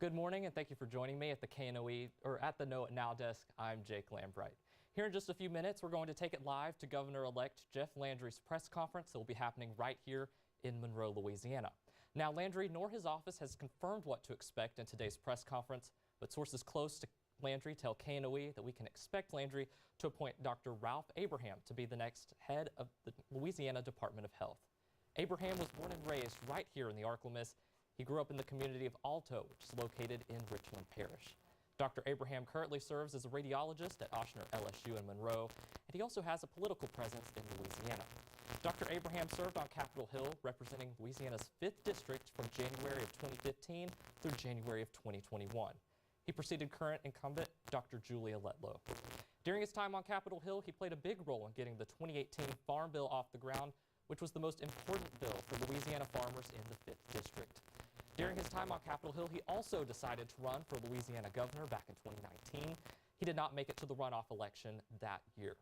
Good morning, and thank you for joining me at the at the Know It Now desk. I'm Jake Landry. Here in just a few minutes, we're going to take it live to Governor-elect Jeff Landry's press conference that will be happening right here in Monroe, Louisiana. Now, Landry nor his office has confirmed what to expect in today's press conference, but sources close to Landry tell KNOE that we can expect Landry to appoint Dr. Ralph Abraham to be the next head of the Louisiana Department of Health. Abraham was born and raised right here in the Arklamas. He grew up in the community of Alto, which is located in Richland Parish. Dr. Abraham currently serves as a radiologist at Ochsner LSU in Monroe, and he also has a political presence in Louisiana. Dr. Abraham served on Capitol Hill representing Louisiana's 5th District from January of 2015 through January of 2021. He preceded current incumbent Dr. Julia Letlow. During his time on Capitol Hill, he played a big role in getting the 2018 Farm Bill off the ground, which was the most important bill for Louisiana farmers in the 5th District. During his time on Capitol Hill, he also decided to run for Louisiana governor back in 2019. He did not make it to the runoff election that year.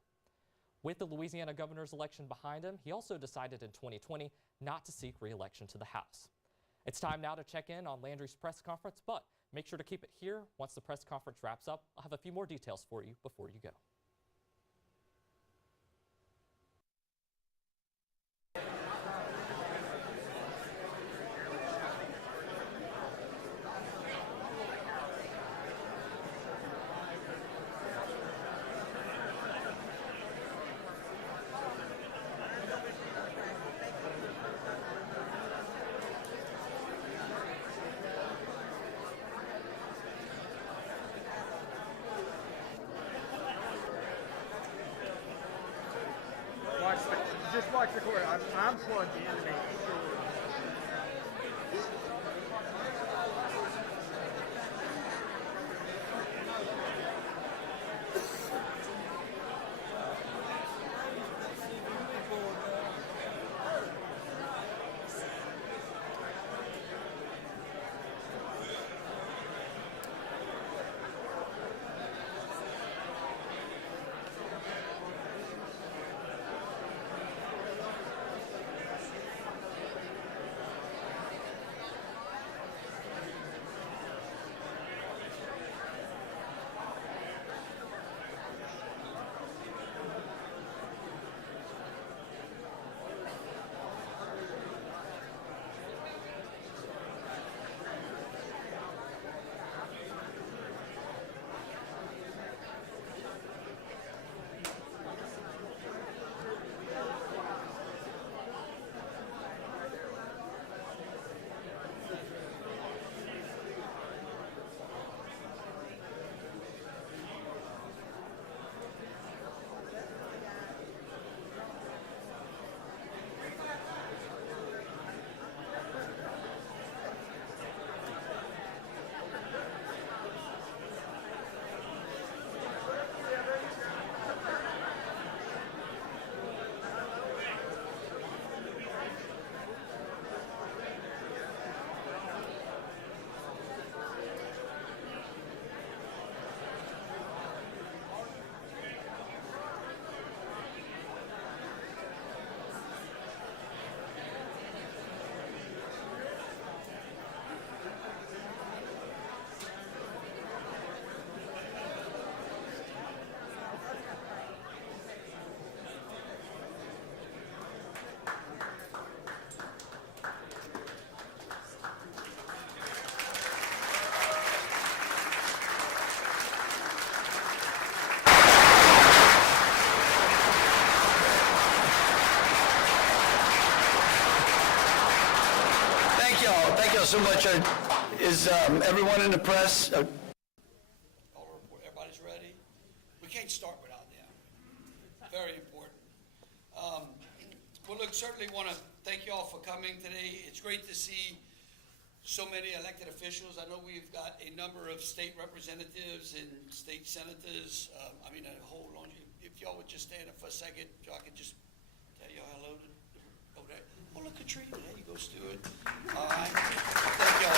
With the Louisiana governor's election behind him, he also decided in 2020 not to seek re-election to the House. It's time now to check in on Landry's press conference, but make sure to keep it here. Once the press conference wraps up, I'll have a few more details for you before you go. Just watch the court. I'm plugged in to make sure. Thank you all so much. Is everyone in the press? Everybody's ready? We can't start without them. Very important. Well, look, certainly want to thank you all for coming today. It's great to see so many elected officials. I know we've got a number of state representatives and state senators. A whole laundry. If y'all would just stand up for a second, so I could just tell you hello to over there. Oh, look, Katrina. There you go, Stuart. All right. Thank y'all.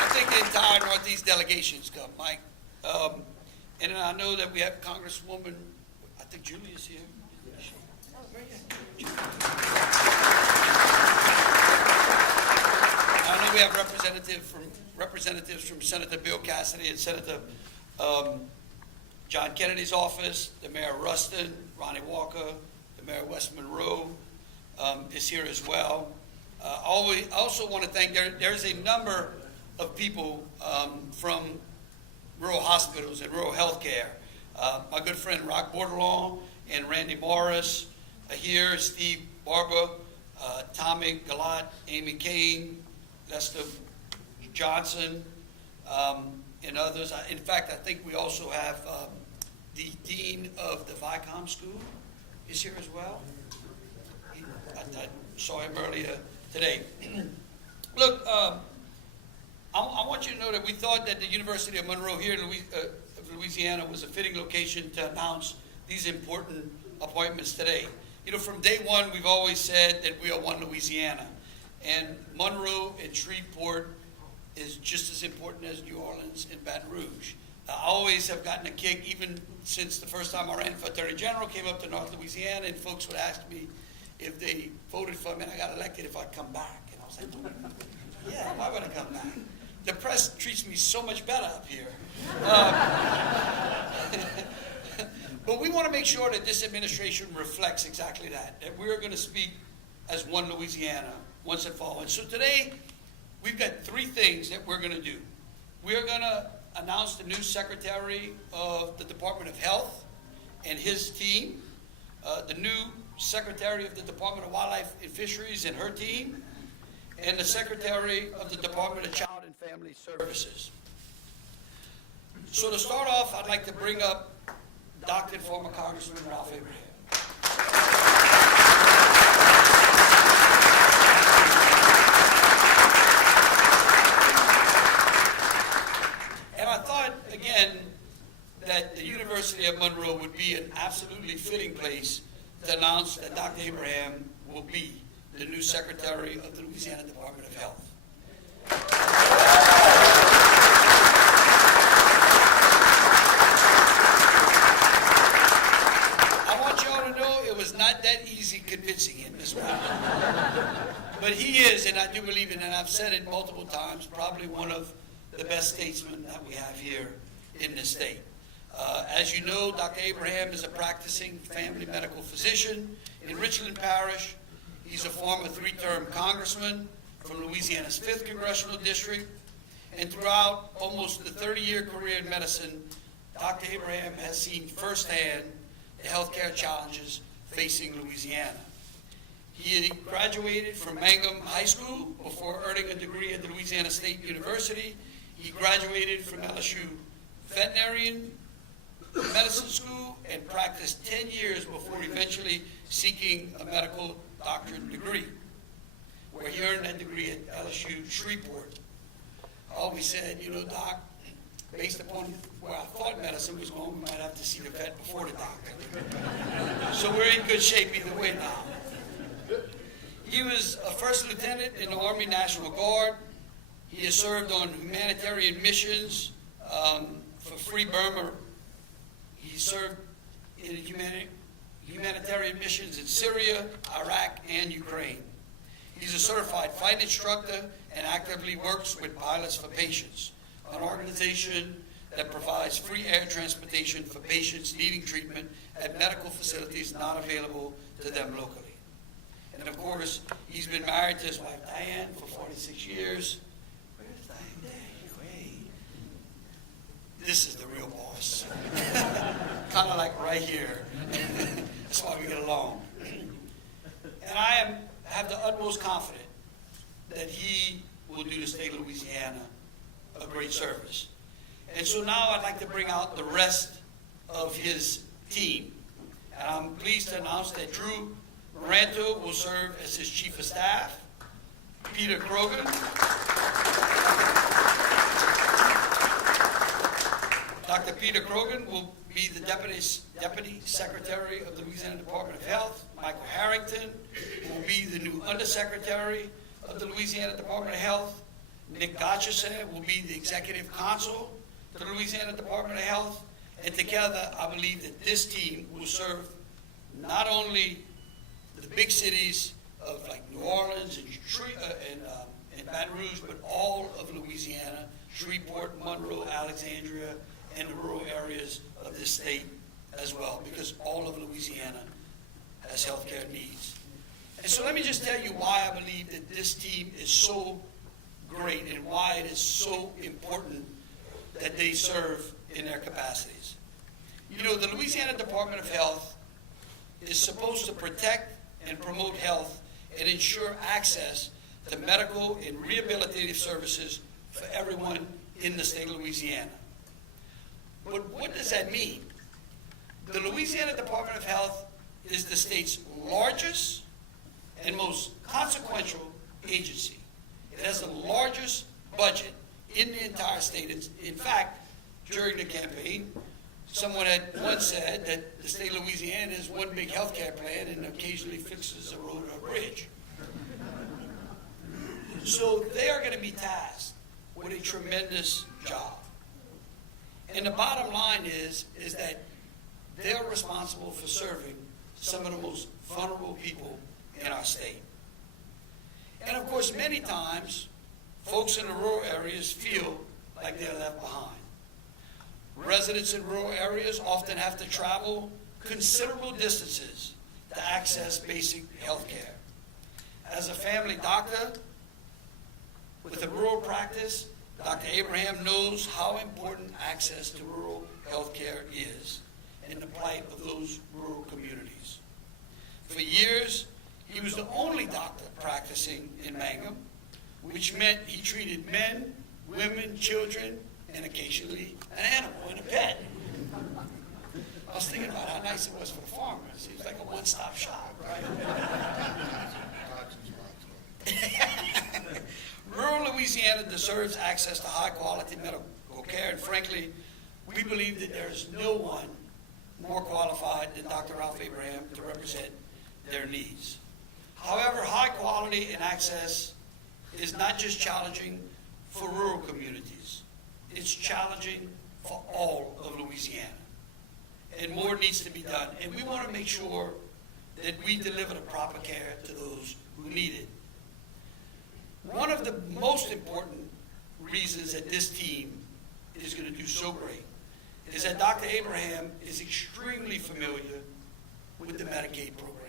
I think the entire Northeast delegations come, Mike. And I know that we have Congresswoman, I think Julia's here. I know we have representatives from Senator Bill Cassidy and Senator John Kennedy's office, the Mayor of Ruston, Ronnie Walker, the Mayor of West Monroe is here as well. I also want to thank, there's a number of people from rural hospitals and rural healthcare. My good friend Rock Bordelon and Randy Morris are here, Steve Barber, Tommy Galat, Amy Kane, Lester Johnson, and others. In fact, I think we also have the Dean of the Vicom School is here as well. I saw him earlier today. Look, I want you to know that we thought that the University of Monroe here in Louisiana was a fitting location to announce these important appointments today. You know, from day one, we've always said that we are one Louisiana. And Monroe and Shreveport is just as important as New Orleans and Baton Rouge. I always have gotten a kick, even since the first time I ran for Attorney General, came up to North Louisiana, and folks would ask me if they voted for me and I got elected, if I'd come back. And I was like, yeah, why would I come back? The press treats me so much better up here. But we want to make sure that this administration reflects exactly that we're going to speak as one Louisiana once and for all. And so today, we've got three things that we're going to do. We're going to announce the new Secretary of the Department of Health and his team, the new Secretary of the Department of Wildlife and Fisheries and her team, and the Secretary of the Department of Child and Family Services. So to start off, I'd like to bring up Dr. and former Congressman Ralph Abraham. And I thought, again, that the University of Monroe would be an absolutely fitting place to announce that Dr. Abraham will be the new Secretary of the Louisiana Department of Health. I want you all to know it was not that easy convincing him this morning. But he is, and I do believe it, and I've said it multiple times, probably one of the best statesmen that we have here in this state. As you know, Dr. Abraham is a practicing family medical physician in Richland Parish. He's a former three-term congressman from Louisiana's 5th Congressional District. And throughout almost the 30-year career in medicine, Dr. Abraham has seen firsthand the healthcare challenges facing Louisiana. He graduated from Mangum High School before earning a degree at the Louisiana State University. He graduated from LSU Veterinarian Medicine School and practiced 10 years before eventually seeking a medical doctorate degree, where he earned that degree at LSU Shreveport. I always said, you know, Doc, based upon where I thought medicine was going, we might have to see the vet before the doctor. So we're in good shape either way now. He was a first lieutenant in the Army National Guard. He has served on humanitarian missions for Free Burma. He served in humanitarian missions in Syria, Iraq, and Ukraine. He's a certified flight instructor and actively works with Pilots for Patients, an organization that provides free air transportation for patients needing treatment at medical facilities not available to them locally. And of course, he's been married to his wife Diane for 46 years. Where's Diane? There, hey. This is the real boss. Kind of like right here. That's why we get along. And I have the utmost confidence that he will do the state of Louisiana a great service. And so now I'd like to bring out the rest of his team. And I'm pleased to announce that Drew Moranto will serve as his Chief of Staff. Peter Krogan. Dr. Peter Krogan will be the Deputy Secretary of the Louisiana Department of Health. Michael Harrington will be the new Undersecretary of the Louisiana Department of Health. Nick Gotcherson will be the Executive Counsel to the Louisiana Department of Health. And together, I believe that this team will serve not only the big cities of like New Orleans and Baton Rouge, but all of Louisiana, Shreveport, Monroe, Alexandria, and the rural areas of this state as well, because all of Louisiana has healthcare needs. And so let me just tell you why I believe that this team is so great and why it is so important that they serve in their capacities. You know, the Louisiana Department of Health is supposed to protect and promote health and ensure access to medical and rehabilitative services for everyone in the state of Louisiana. But what does that mean? The Louisiana Department of Health is the state's largest and most consequential agency. It has the largest budget in the entire state. In fact, during the campaign, someone had once said that the state of Louisiana is one big healthcare plan and occasionally fixes a road or a bridge. So they are going to be tasked with a tremendous job. And the bottom line is that they're responsible for serving some of the most vulnerable people in our state. And of course, many times, folks in the rural areas feel like they're left behind. Residents in rural areas often have to travel considerable distances to access basic health care. As a family doctor with a rural practice, Dr. Abraham knows how important access to rural health care is and the plight of those rural communities. For years, he was the only doctor practicing in Mangum, which meant he treated men, women, children, and occasionally an animal and a pet. I was thinking about how nice it was for farmers. It was like a one-stop shop, right? Rural Louisiana deserves access to high-quality medical care, and frankly, we believe that there is no one more qualified than Dr. Ralph Abraham to represent their needs. However, high quality and access is not just challenging for rural communities. It's challenging for all of Louisiana. And more needs to be done. And we want to make sure that we deliver the proper care to those who need it. One of the most important reasons that this team is going to do so great is that Dr. Abraham is extremely familiar with the Medicaid program,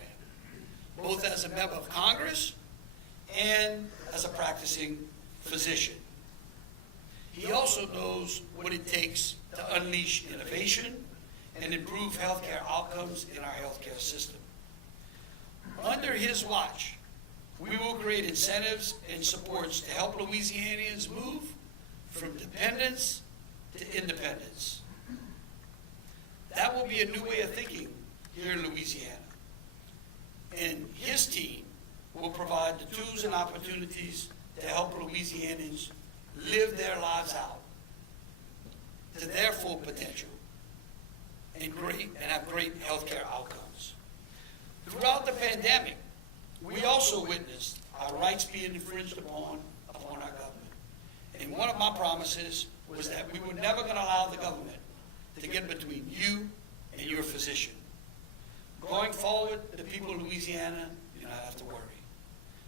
both as a member of Congress and as a practicing physician. He also knows what it takes to unleash innovation and improve healthcare outcomes in our healthcare system. Under his watch, we will create incentives and supports to help Louisianians move from dependence to independence. That will be a new way of thinking here in Louisiana. And his team will provide the tools and opportunities to help Louisianians live their lives out to their full potential and have great healthcare outcomes. Throughout the pandemic, we also witnessed our rights being infringed upon our government. And one of my promises was that we were never going to allow the government to get between you and your physician. Going forward, the people of Louisiana do not have to worry,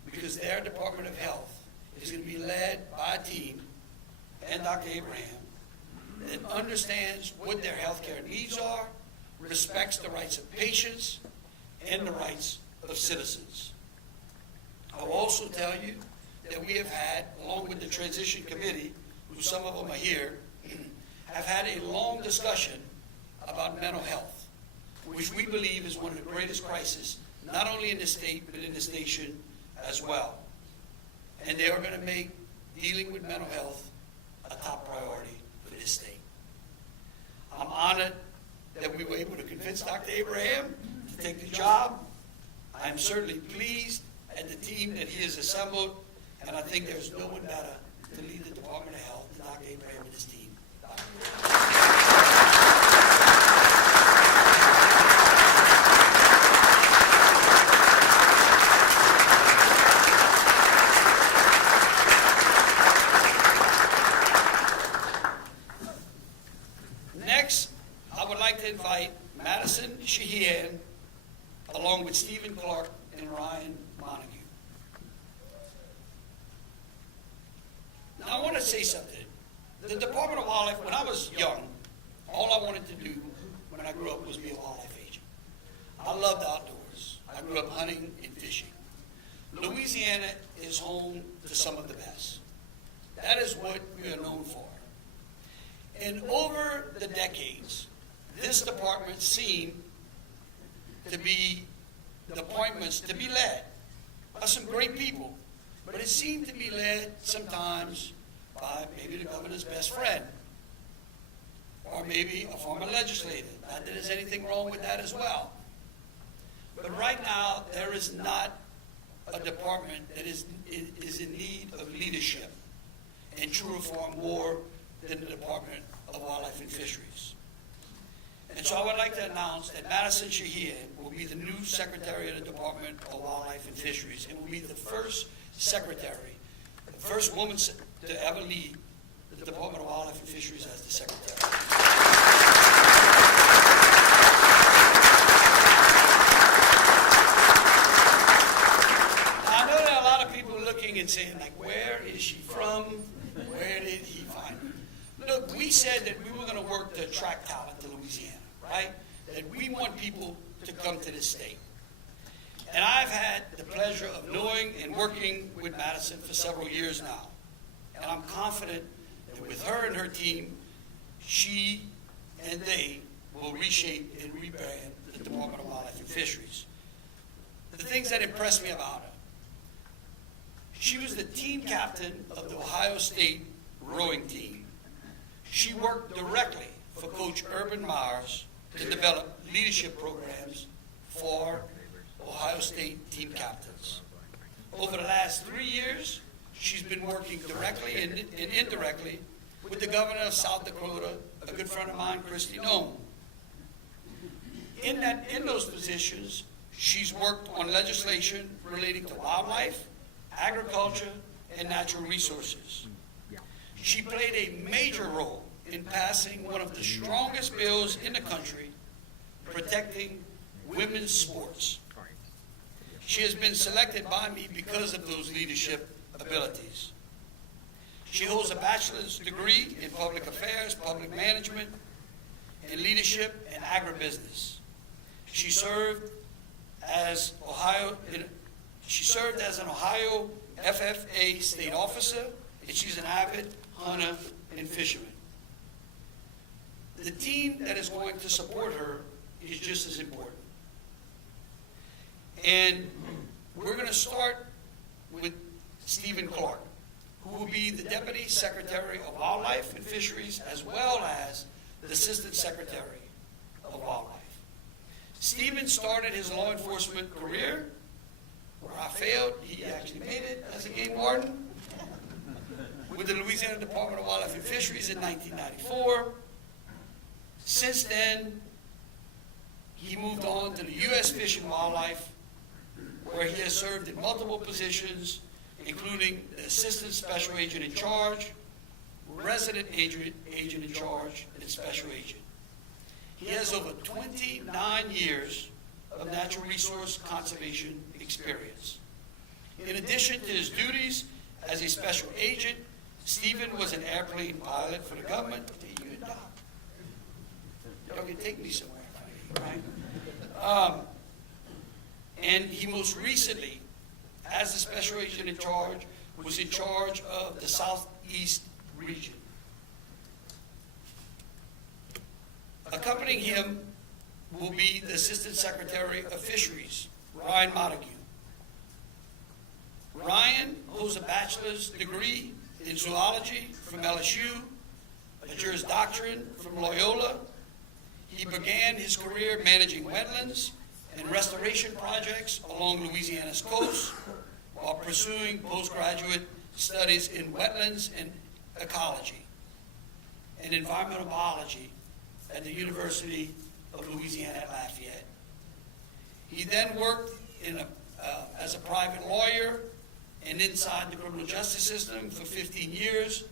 because their Department of Health is going to be led by a team and Dr. Abraham that understands what their healthcare needs are, respects the rights of patients and the rights of citizens. I will also tell you that we have had, along with the Transition Committee, who some of them are here, have had a long discussion about mental health, which we believe is one of the greatest crises, not only in the state, but in this nation as well. And they are going to make dealing with mental health a top priority for this state. I'm honored that we were able to convince Dr. Abraham to take the job. I'm certainly pleased at the team that he has assembled, and I think there's no one better to lead the Department of Health than Dr. Abraham and his team. Next, I would like to invite Madison Sheehan, along with Stephen Clark and Ryan Montague. Now, I want to say something. The Department of Wildlife, when I was young, all I wanted to do when I grew up was be a wildlife agent. I loved the outdoors. I grew up hunting and fishing. Louisiana is home to some of the best. That is what we are known for. And over the decades, this department seemed to be the appointments to be led by some great people, but it seemed to be led sometimes by maybe the governor's best friend, or maybe a former legislator. Not that there's anything wrong with that as well. But right now, there is not a department that is in need of leadership and true reform more than the Department of Wildlife and Fisheries. And so I would like to announce that Madison Shahian will be the new Secretary of the Department of Wildlife and Fisheries, and will be the first secretary, the first woman to ever lead the Department of Wildlife and Fisheries as the secretary. Now, I know there are a lot of people looking and saying, like, where is she from? Where did he find her? Look, we said that we were going to work to attract talent to Louisiana, right? That we want people to come to this state. And I've had the pleasure of knowing and working with Madison for several years now. And I'm confident that with her and her team, she and they will reshape and rebrand the Department of Wildlife and Fisheries. The things that impressed me about her: she was the team captain of the Ohio State rowing team. She worked directly for Coach Urban Myers to develop leadership programs for Ohio State team captains. Over the last 3 years, she's been working directly and indirectly with the governor of South Dakota, a good friend of mine, Kristi Noem. In those positions, she's worked on legislation relating to wildlife, agriculture, and natural resources. She played a major role in passing one of the strongest bills in the country, protecting women's sports. She has been selected by me because of those leadership abilities. She holds a bachelor's degree in public affairs, public management, and leadership and agribusiness. She served as an Ohio FFA state officer, and she's an avid hunter and fisherman. The team that is going to support her is just as important. And we're going to start with Stephen Clark, who will be the Deputy Secretary of Wildlife and Fisheries, as well as the Assistant Secretary of Wildlife. Stephen started his law enforcement career where I failed. He actually made it as a game warden with the Louisiana Department of Wildlife and Fisheries in 1994. Since then, he moved on to the U.S. Fish and Wildlife, where he has served in multiple positions, including the Assistant Special Agent in Charge, Resident Agent in Charge, and Special Agent. He has over 29 years of natural resource conservation experience. In addition to his duties as a special agent, Stephen was an airplane pilot for the government. Y'all can take me somewhere, right? And he most recently, as the special agent in charge, was in charge of the Southeast region. Accompanying him will be the Assistant Secretary of Fisheries, Ryan Montague. Ryan holds a bachelor's degree in zoology from LSU, a Juris Doctorate from Loyola. He began his career managing wetlands and restoration projects along Louisiana's coast while pursuing postgraduate studies in wetlands and ecology and environmental biology at the University of Louisiana at Lafayette. He then worked as a private lawyer and inside the criminal justice system for 15 years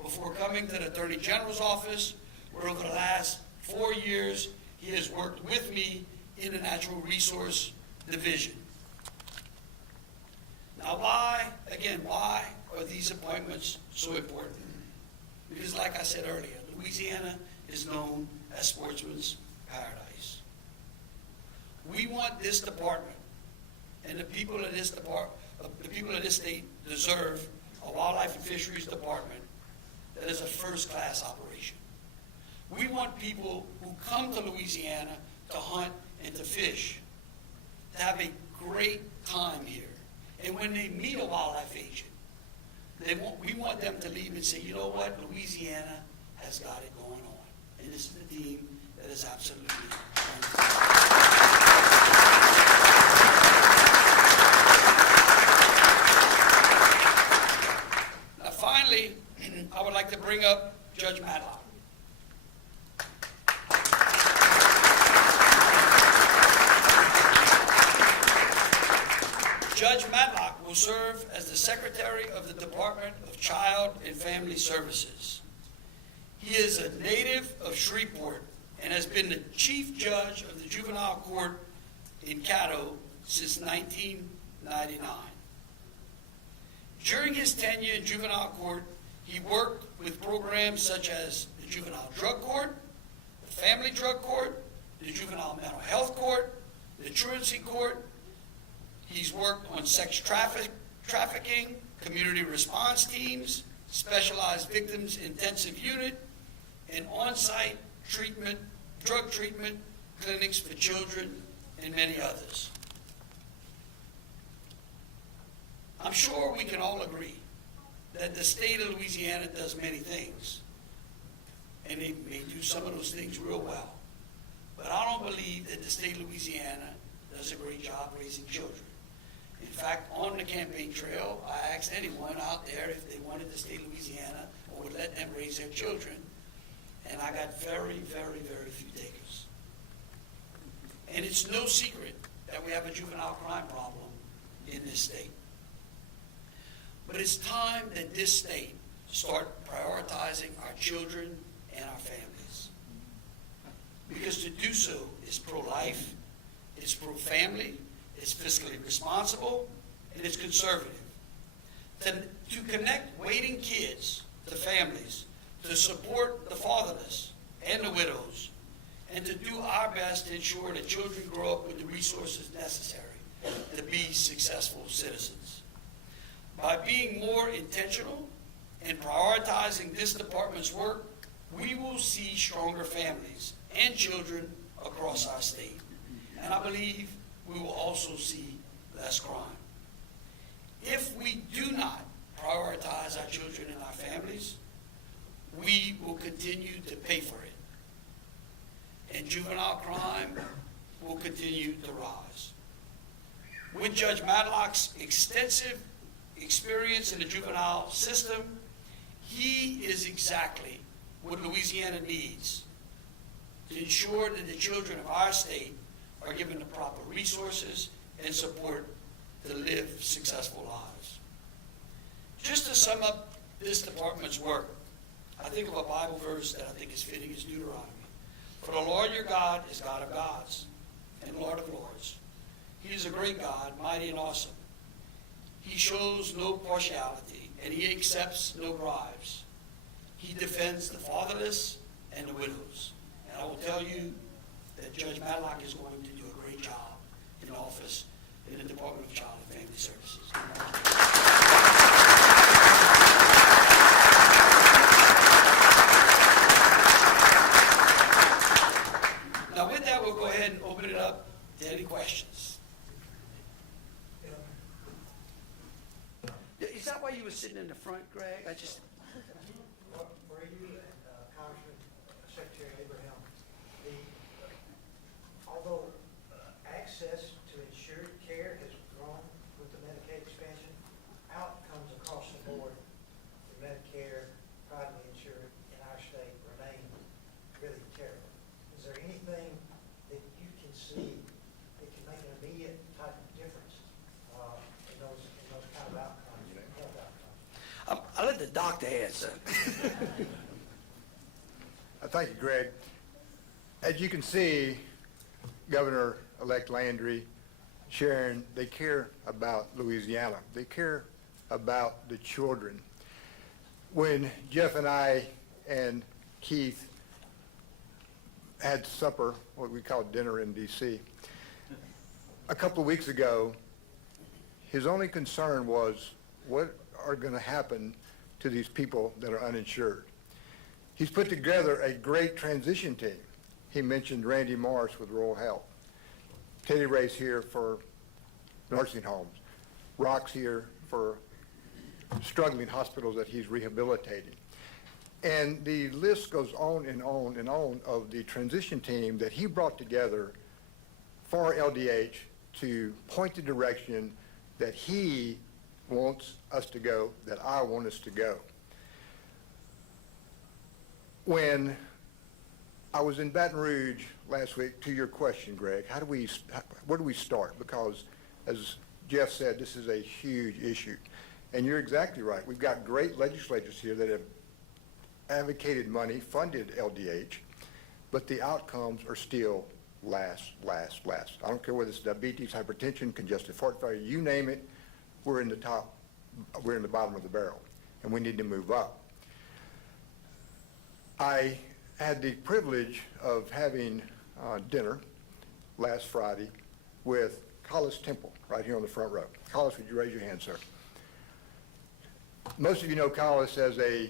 before coming to the Attorney General's office, where over the last 4 years he has worked with me in the Natural Resource Division. Now why are these appointments so important? Because like I said earlier, Louisiana is known as sportsman's paradise. We want this department, and the people of this state deserve a wildlife and fisheries department that is a first-class operation. We want people who come to Louisiana to hunt and to fish to have a great time here. And when they meet a wildlife agent, we want them to leave and say, you know what, Louisiana has got it going on. And this is the team that is absolutely Now finally, I would like to bring up Judge Matlock. Judge Matlock will serve as the Secretary of the Department of Child and Family Services. He is a native of Shreveport and has been the Chief Judge of the Juvenile Court in Caddo since 1999. During his tenure in juvenile court, he worked with programs such as the Juvenile Drug Court, the Family Drug Court, the Juvenile Mental Health Court, the Truancy Court. He's worked on sex trafficking, community response teams, specialized victims intensive unit, and on-site treatment, drug treatment clinics for children, and many others. I'm sure we can all agree that the state of Louisiana does many things, and they may do some of those things real well. But I don't believe that the state of Louisiana does a great job raising children. In fact, on the campaign trail, I asked anyone out there if they wanted the state of Louisiana or would let them raise their children, and I got very, very, very few takers. And it's no secret that we have a juvenile crime problem in this state. But it's time that this state start prioritizing our children and our families. Because to do so is pro-life, it's pro-family, it's fiscally responsible, and it's conservative. To connect waiting kids to families, to support the fatherless and the widows, and to do our best to ensure that children grow up with the resources necessary to be successful citizens. By being more intentional and prioritizing this department's work, we will see stronger families and children across our state. And I believe we will also see less crime. If we do not prioritize our children and our families, we will continue to pay for it. And juvenile crime will continue to rise. With Judge Matlock's extensive experience in the juvenile system, he is exactly what Louisiana needs to ensure that the children of our state are given the proper resources and support to live successful lives. Just to sum up this department's work, I think of a Bible verse that I think is fitting as Deuteronomy. For the Lord your God is God of gods and Lord of lords. He is a great God, mighty and awesome. He shows no partiality, and he accepts no bribes. He defends the fatherless and the widows. And I will tell you that Judge Matlock is going to do a great job in office in the Department of Child and Family Services. Now with that, we'll go ahead and open it up to any questions. Is that why you were sitting in the front, Greg? For you and Congressman Secretary Abraham, although access to insured care has grown with the Medicaid expansion, outcomes across the board for Medicare, privately insured in our state remain really terrible. Is there anything that you can see that can make an immediate type of difference in those kind of outcomes, health outcomes? I'll let the doctor answer. Thank you, Greg. As you can see, Governor-elect Landry, Sharon, they care about Louisiana. They care about the children. When Jeff and I and Keith had supper, what we call dinner in D.C., a couple of weeks ago, his only concern was what are going to happen to these people that are uninsured. He's put together a great transition team. He mentioned Randy Morris with Rural Health. Teddy Ray's here for nursing homes. Rock's here for struggling hospitals that he's rehabilitating. And the list goes on and on and on of the transition team that he brought together for LDH to point the direction that he wants us to go, that I want us to go. When I was in Baton Rouge last week, to your question, Greg, where do we start? Because as Jeff said, this is a huge issue. And you're exactly right. We've got great legislators here that have advocated money, funded LDH, but the outcomes are still last. I don't care whether it's diabetes, hypertension, congestive heart failure, you name it, we're in the bottom of the barrel, and we need to move up. I had the privilege of having dinner last Friday with Collis Temple right here on the front row. Collis, would you raise your hand, sir? Most of you know Collis as a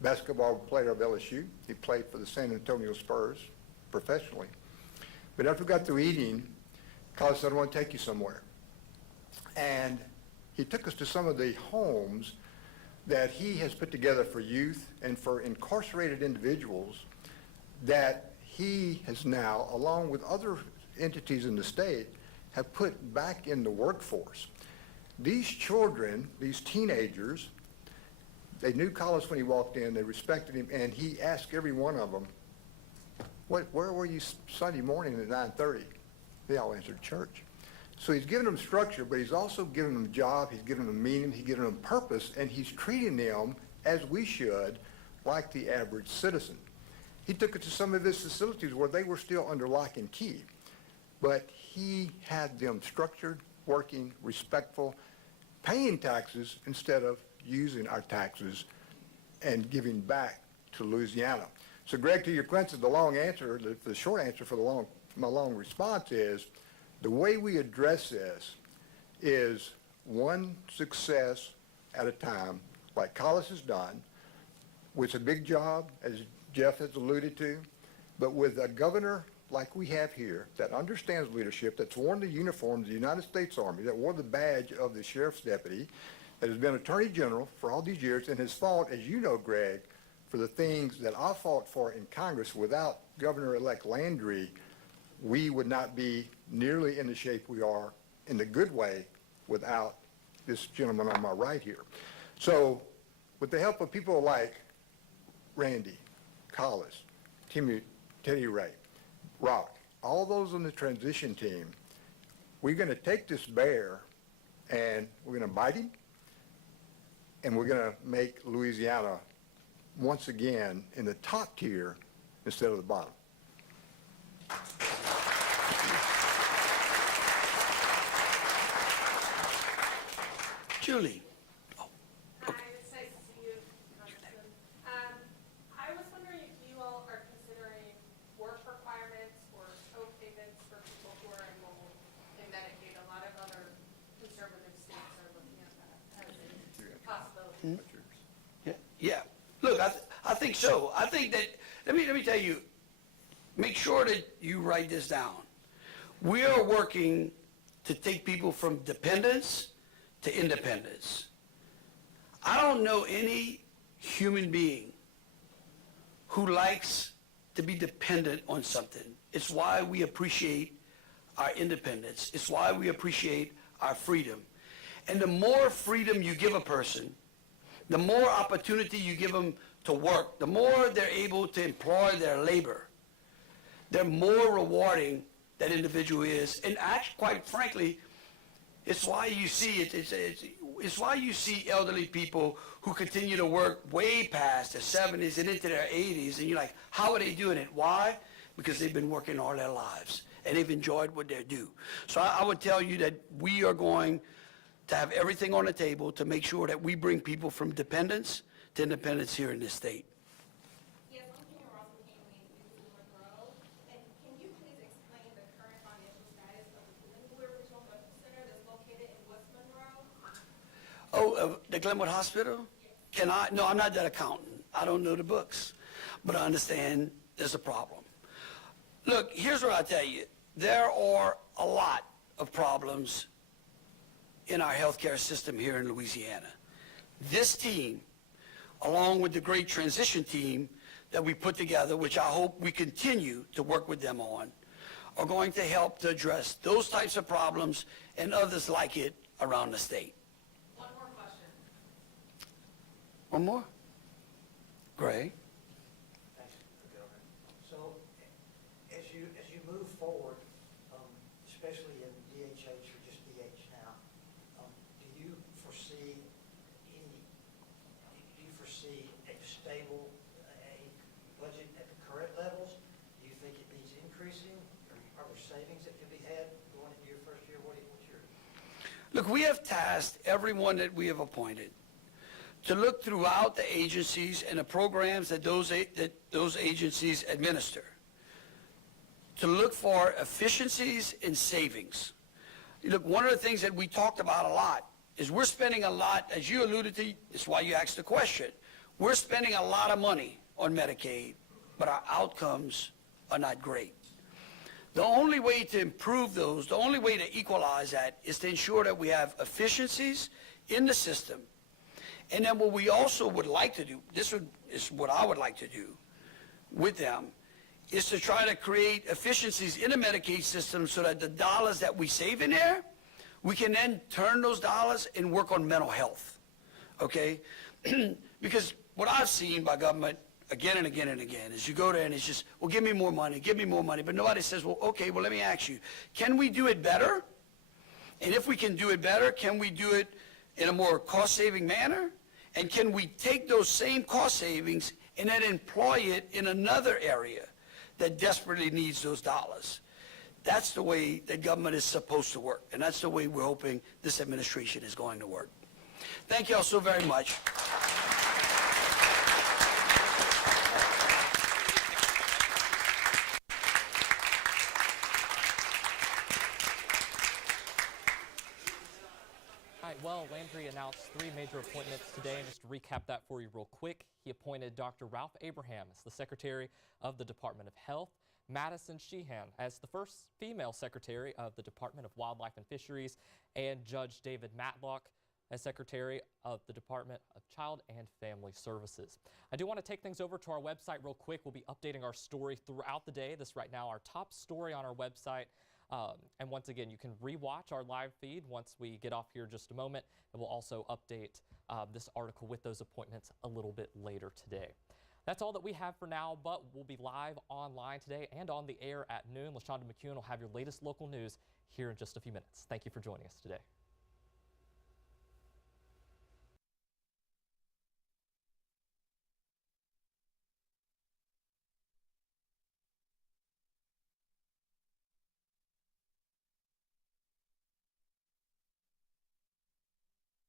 basketball player of LSU. He played for the San Antonio Spurs professionally. But after we got through eating, Collis said, I want to take you somewhere. And he took us to some of the homes that he has put together for youth and for incarcerated individuals that he has now, along with other entities in the state, have put back in the workforce. These children, these teenagers, they knew Collis when he walked in, they respected him, and he asked every one of them, where were you Sunday morning at 9:30? They all answered church. So he's giving them structure, but he's also giving them a job, he's giving them meaning, he's giving them purpose, and he's treating them, as we should, like the average citizen. He took it to some of his facilities where they were still under lock and key, but he had them structured, working, respectful, paying taxes instead of using our taxes and giving back to Louisiana. So Greg, to your question, the long answer, the short answer for my long response is, the way we address this is one success at a time, like Collis has done, with a big job, as Jeff has alluded to, but with a governor like we have here that understands leadership, that's worn the uniform of the United States Army, that wore the badge of the sheriff's deputy, that has been attorney general for all these years and has fought, as you know, Greg, for the things that I fought for in Congress. Without Governor-elect Landry, we would not be nearly in the shape we are, in the good way, without this gentleman on my right here. So with the help of people like Randy, Collis, Teddy Ray, Rock, all those on the transition team, we're going to take this bear and we're going to bite him, and we're going to make Louisiana once again in the top tier instead of the bottom. Julie. Hi, it's nice to see you, Congressman. I was wondering if you all are considering work requirements or co-payments for people who are enrolled in Medicaid. A lot of other conservative states are looking at that as a possibility. Yeah. Look, I think so. I think that, let me tell you, make sure that you write this down. We are working to take people from dependence to independence. I don't know any human being who likes to be dependent on something. It's why we appreciate our independence. It's why we appreciate our freedom. And the more freedom you give a person, the more opportunity you give them to work, the more they're able to employ their labor, the more rewarding that individual is. And actually, quite frankly, it's why you see it's why you see elderly people who continue to work way past their 70s and into their 80s, and you're like, how are they doing it? Why? Because they've been working all their lives, and they've enjoyed what they do. So I would tell you that we are going to have everything on the table to make sure that we bring people from dependence to independence here in this state. Yes, I'm Kenya Ross from University of Monroe. And can you please explain the current financial status of the Glenwood Regional Medical Center that's located in West Monroe? Oh, the Glenwood Hospital? No, I'm not that accountant. I don't know the books, but I understand there's a problem. Look, here's what I'll tell you. There are a lot of problems in our healthcare system here in Louisiana. This team, along with the great transition team that we put together, which I hope we continue to work with them on, are going to help to address those types of problems and others like it around the state. One more question. One more? Gray? So, as you move forward, especially in DHH or just DH now, do you foresee a stable, a budget at the current levels? Do you think it needs increasing? Are there savings that can be had going into your first year? What's your? Look, we have tasked everyone that we have appointed to look throughout the agencies and the programs that those agencies administer, to look for efficiencies and savings. Look, one of the things that we talked about a lot is we're spending a lot, as you alluded to, that's why you asked the question, we're spending a lot of money on Medicaid, but our outcomes are not great. The only way to improve those, the only way to equalize that is to ensure that we have efficiencies in the system. And then what we also would like to do, is what I would like to do with them, is to try to create efficiencies in the Medicaid system so that the dollars that we save in there, we can then turn those dollars and work on mental health, okay? Because what I've seen by government again and again and again is you go there and it's just, well, give me more money, but nobody says, well, okay, well, let me ask you, can we do it better? And if we can do it better, can we do it in a more cost-saving manner? And can we take those same cost savings and then employ it in another area that desperately needs those dollars? That's the way that government is supposed to work, and that's the way we're hoping this administration is going to work. Thank you all so very much. Well, Landry announced 3 major appointments today, and just to recap that for you real quick, he appointed Dr. Ralph Abraham as the Secretary of the Department of Health, Madison Sheehan as the first female Secretary of the Department of Wildlife and Fisheries, and Judge David Matlock as Secretary of the Department of Child and Family Services. I do want to take things over to our website real quick. We'll be updating our story throughout the day. This right now, our top story on our website. And once again, you can rewatch our live feed once we get off here in just a moment, and we'll also update this article with those appointments a little bit later today. That's all that we have for now, but we'll be live online today and on the air at noon. LaShonda McEwen will have your latest local news here in just a few minutes. Thank you for joining us today.